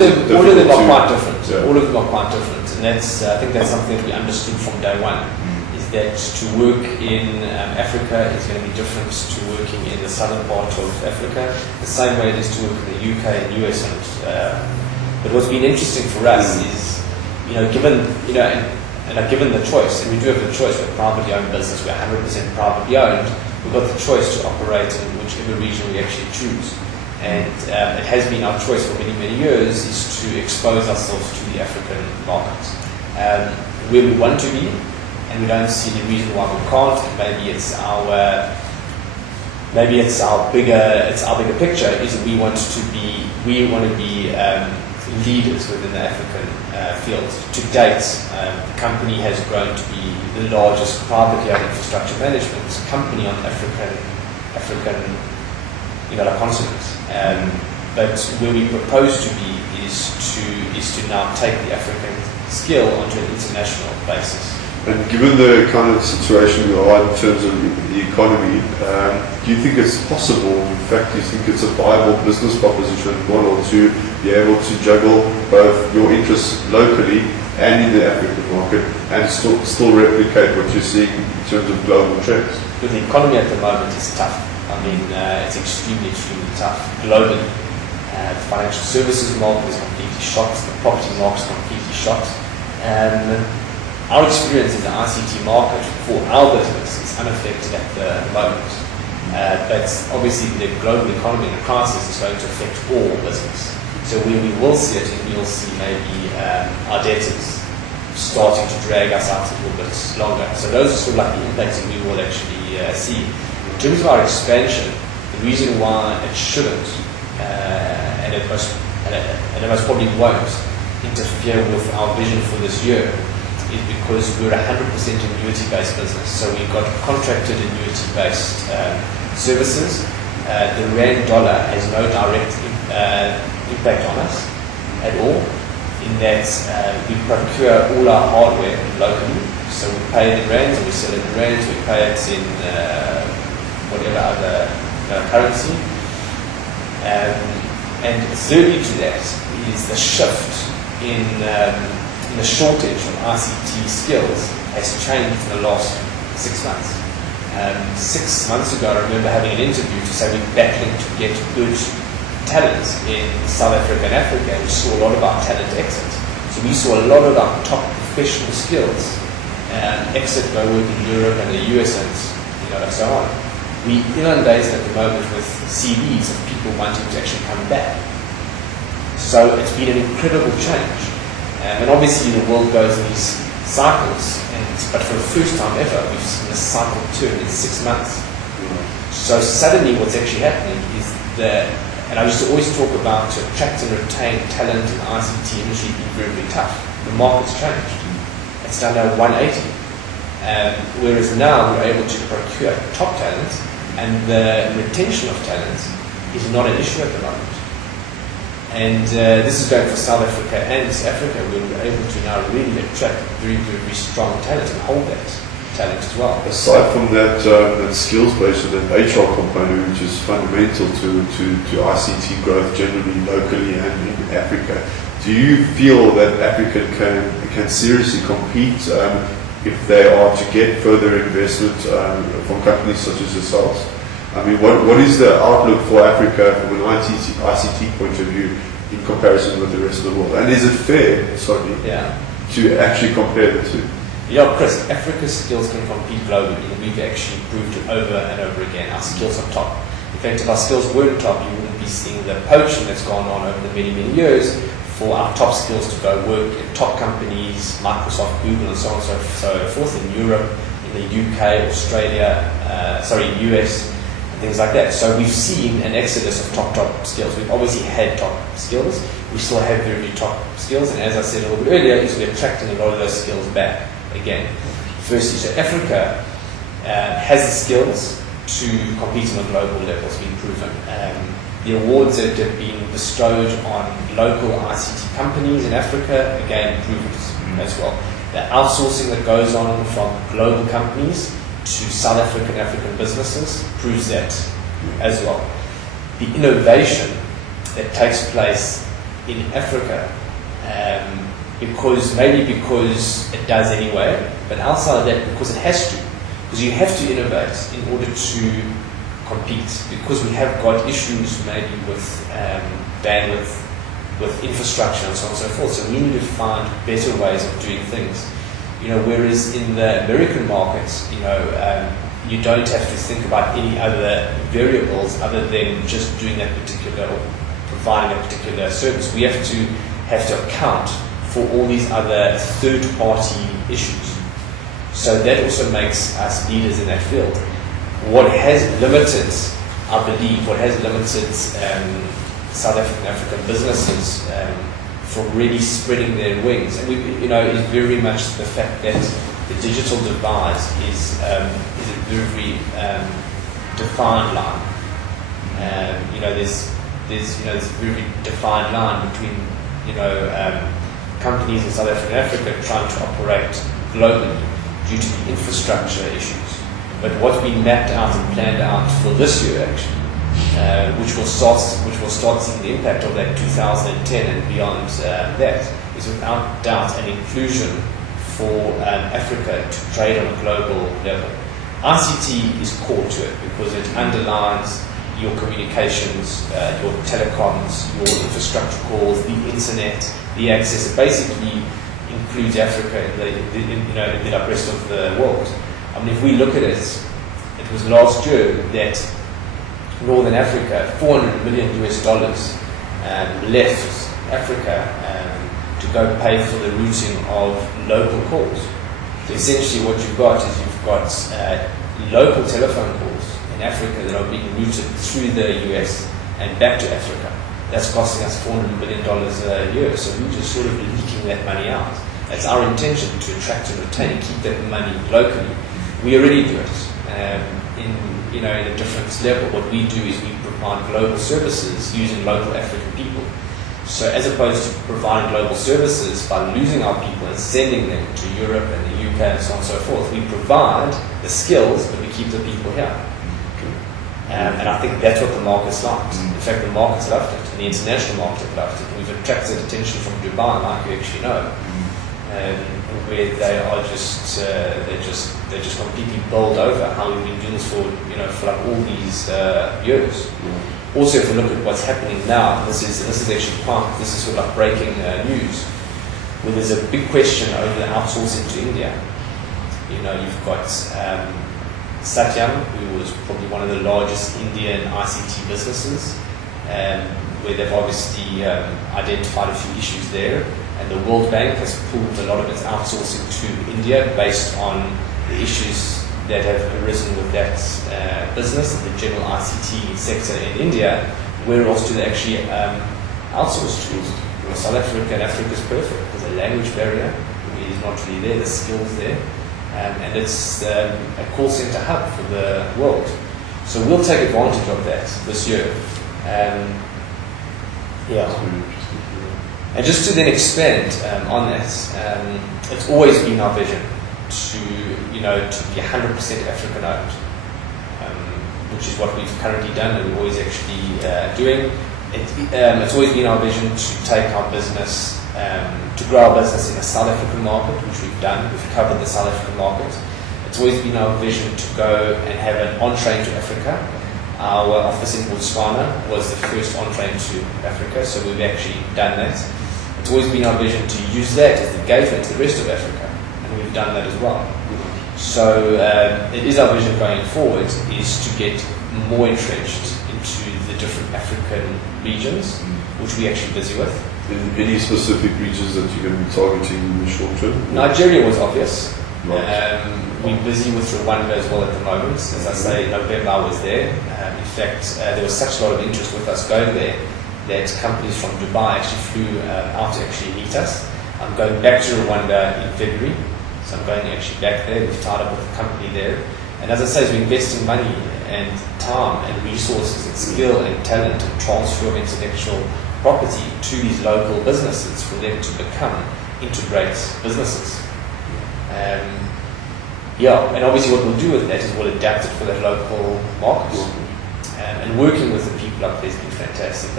All of them are quite different. Yeah. All of them are quite different, and that's I think that's something that we understood from day one. Is that to work in Africa is going to be different to working in the southern part of Africa, the same way it is to work in the UK and US. But what's been interesting for us is, given given the choice, and we do have the choice. We're a privately owned business. We're 100% privately owned. We've got the choice to operate in whichever region we actually choose. And it has been our choice for many, many years is to expose ourselves to the African market, where we want to be, and we don't see the reason why we can't. Maybe it's our bigger picture is that we want to be leaders within the African field. To date, the company has grown to be the largest privately owned infrastructure management company on African continent. But where we propose to be is to now take the African skill onto an international basis. And given the kind of situation we are in terms of the economy, do you think it's possible, in fact, do you think it's a viable business proposition model to be able to juggle both your interests locally and in the African market and still replicate what you're seeing in terms of global trends? But the economy at the moment is tough. I mean, it's extremely, extremely tough globally. The financial services market is completely shot. The property market is completely shot. Our experience in the ICT market for our business is unaffected at the moment. But obviously the global economy and the crisis is going to affect all business. So where we will see it, we will see maybe our debtors starting to drag us out a little bit longer. So those are sort of like the impacts that we will actually see. In terms of our expansion, the reason why it shouldn't, and it most probably won't, interfere with our vision for this year is because we're 100% annuity-based business. So we've got contracted annuity-based services. The rand dollar has no direct impact on us at all, in that we procure all our hardware locally. So we pay it in rands, and we sell it in rands. We pay it in whatever other currency. And thirdly to that is the shift in the shortage of ICT skills has changed in the last 6 months. 6 months ago, I remember having an interview to say we're battling to get good talent in South Africa and Africa, and we saw a lot of our talent exit. So we saw a lot of our top professional skills exit, go work in Europe and the US and so on. We inundated at the moment with CVs of people wanting to actually come back. So it's been an incredible change. And obviously the world goes in these cycles, but for the first time ever, we've seen this cycle turn in 6 months. So suddenly what's actually happening is and I used to always talk about to attract and retain talent in the ICT industry being very, very tough. The market's changed. It's done a 180. Whereas now we're able to procure top talent, and the retention of talent is not an issue at the moment. And this is going for South Africa and Africa, where we're able to now really attract very, very, very strong talent and hold that talent as well. Aside from that skills base and that HR component, which is fundamental to ICT growth generally, locally and in Africa, do you feel that Africa can seriously compete if they are to get further investment from companies such as yourselves? I mean, what is the outlook for Africa from an ICT point of view in comparison with the rest of the world? And is it fair, to actually compare the two? Yeah, Chris, Africa's skills can compete globally, and we've actually proved it over and over again. Our skills are top. In fact, if our skills weren't top, you wouldn't be seeing the poaching that's gone on over the many, many years for our top skills to go work in top companies, Microsoft, Google, and so on and so forth, in Europe, in the UK, Australia, US, and things like that. So we've seen an exodus of top skills. We've obviously had top skills. We still have very, very top skills, and as I said a little bit earlier, is we're attracting a lot of those skills back again. Firstly, so Africa has the skills to compete on a global level. It's been proven. The awards that have been bestowed on local ICT companies in Africa, again, proven as well. The outsourcing that goes on from global companies to South African businesses proves that as well. The innovation that takes place in Africa, because it does anyway, but outside of that, because it has to. Because you have to innovate in order to compete, because we have got issues maybe with bandwidth, with infrastructure and so on and so forth. So we need to find better ways of doing things. Whereas in the American markets, you don't have to think about any other variables other than just doing that particular or providing a particular service. We have to account for all these other third-party issues. So that also makes us leaders in that field. What has limited, I believe, South African businesses from really spreading their wings, and is very much the fact that the digital divide is a very defined line. There's this very defined line between companies in South Africa trying to operate globally due to the infrastructure issues. But what we mapped out and planned out for this year, actually, which will start seeing the impact of that 2010 and beyond, that is without doubt an inclusion for Africa to trade on a global level. ICT is core to it because it underlines your communications, your telecoms, your infrastructure calls, the internet, the access. It basically includes Africa in the rest of the world. I mean, if we look at it, it was last year that Northern Africa, $400 million left Africa to go pay for the routing of local calls. So essentially what you've got local telephone calls in Africa that are being routed through the US and back to Africa. That's costing us $400 million a year. So we're just sort of leaking that money out. It's our intention to attract and retain and keep that money locally. We already do it in a different level. What we do is we provide global services using local African people. So as opposed to providing global services by losing our people and sending them to Europe and the UK and so on and so forth, we provide the skills, but we keep the people here. And I think that's what the market's liked. In fact, the market's loved it, and the international market loved it. We've attracted attention from Dubai, like you actually know, where they are they're just completely bowled over how we've been doing this for like all these years. Also, if we look at what's happening now, this is actually this is sort of like breaking news, where there's a big question over the outsourcing to India. You've got Satyam, who was probably one of the largest Indian ICT businesses, where they've obviously identified a few issues there, and the World Bank has pulled a lot of its outsourcing to India based on the issues that have arisen with that business and the general ICT sector in India. Where else do they actually outsource to? South Africa and Africa is perfect. There's a language barrier, it is not really there, the skills there. And it's a call center hub for the world. So we'll take advantage of that this year. And just to then expand on that, it's always been our vision to be 100% African owned, which is what we've currently done and we're always actually doing. It's always been our vision to take our business, to grow our business in the South African market, which we've done. We've covered the South African market. It's always been our vision to go and have an entree to Africa. Our office in Botswana was the first entree to Africa, so we've actually done that. It's always been our vision to use that as the gateway to the rest of Africa, and we've done that as well. So it is our vision going forward is to get more entrenched into the different African regions, which we're actually busy with. Any specific regions that you're going to be targeting in the short term? Nigeria was obvious. Right. We're busy with Rwanda as well at the moment. As I say, November I was there. In fact, there was such a lot of interest with us going there that companies from Dubai actually flew out to actually meet us. I'm going back to Rwanda in February, so I'm going actually back there. We've tied up with a company there. And as I say, we're investing money and time and resources and skill and talent and transfer of intellectual property to these local businesses for them to become Integr8 businesses. And obviously what we'll do with that is we'll adapt it for that local market. And working with the people up there has been fantastic.